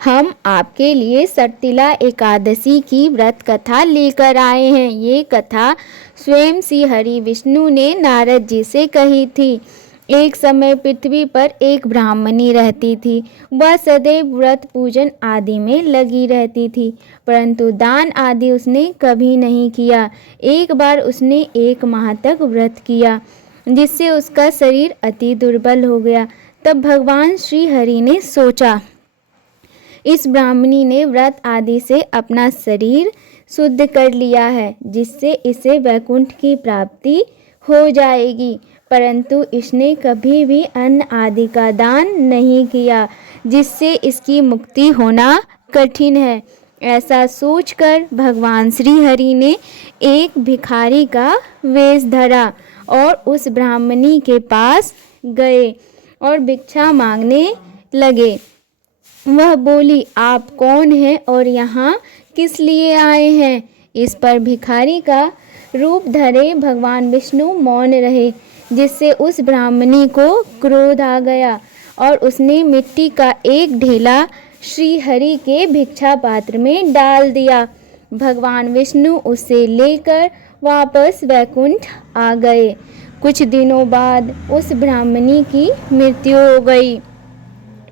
हम आपके लिए सटतिला एकादशी की व्रत कथा लेकर आए हैं। ये कथा स्वयं श्री हरि विष्णु ने नारद जी से कही थी। एक समय पृथ्वी पर एक ब्राह्मणी रहती थी। वह सदैव व्रत पूजन आदि में लगी रहती थी, परंतु दान आदि उसने कभी नहीं किया। एक बार उसने 1 माह तक व्रत किया, जिससे उसका शरीर अति दुर्बल हो गया। तब भगवान श्री हरि ने सोचा, इस ब्राह्मणी ने व्रत आदि से अपना शरीर शुद्ध कर लिया है, जिससे इसे वैकुंठ की प्राप्ति हो जाएगी, परंतु इसने कभी भी अन्न आदि का दान नहीं किया, जिससे इसकी मुक्ति होना कठिन है। ऐसा सोचकर भगवान श्री हरि ने एक भिखारी का वेश धरा और उस ब्राह्मणी के पास गए और भिक्षा मांगने लगे। वह बोली, आप कौन हैं और यहाँ किस लिए आए हैं? इस पर भिखारी का रूप धरे भगवान विष्णु मौन रहे, जिससे उस ब्राह्मणी को क्रोध आ गया और उसने मिट्टी का एक ढेला श्री हरि के भिक्षा पात्र में डाल दिया। भगवान विष्णु उसे लेकर वापस वैकुंठ आ गए। कुछ दिनों बाद उस ब्राह्मणी की मृत्यु हो गई।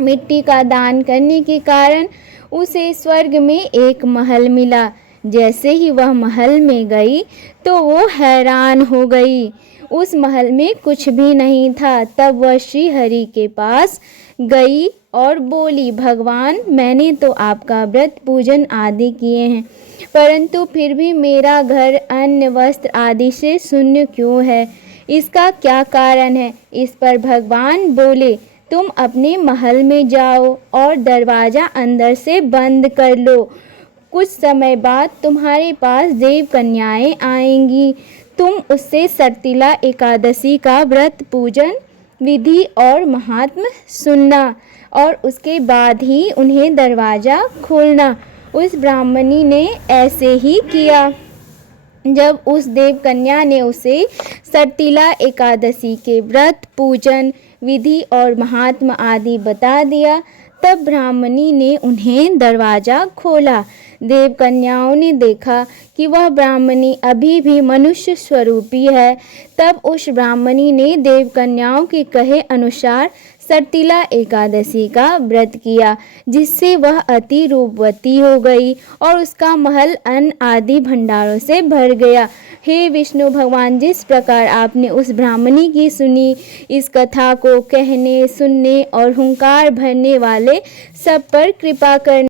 मिट्टी का दान करने के कारण उसे स्वर्ग में एक महल मिला। जैसे ही वह महल में गई तो वो हैरान हो गई। उस महल में कुछ भी नहीं था। तब वह श्री हरि के पास गई और बोली, भगवान, मैंने तो आपका व्रत पूजन आदि किए हैं, परंतु फिर भी मेरा घर अन्न वस्त्र आदि से शून्य क्यों है? इसका क्या कारण है? इस पर भगवान बोले, तुम अपने महल में जाओ और दरवाज़ा अंदर से बंद कर लो। कुछ समय बाद तुम्हारे पास देव कन्याएं आएंगी। तुम उससे सटतिला एकादशी का व्रत पूजन विधि और महात्म्य सुनना और उसके बाद ही उन्हें दरवाज़ा खोलना। उस ब्राह्मणी ने ऐसे ही किया। जब उस देव कन्या ने उसे सटतिला एकादशी के व्रत पूजन विधि और महात्म्य आदि बता दिया, तब ब्राह्मणी ने उन्हें दरवाज़ा खोला। देव कन्याओं ने देखा कि वह ब्राह्मणी अभी भी मनुष्य स्वरूपी है। तब उस ब्राह्मणी ने देव कन्याओं के कहे अनुसार सटतिला एकादशी का व्रत किया, जिससे वह अति रूपवती हो गई और उसका महल अन्न आदि भंडारों से भर गया। हे विष्णु भगवान, जिस प्रकार आपने उस ब्राह्मणी की सुनी, इस कथा को कहने, सुनने और हुंकार भरने वाले सब पर कृपा करना।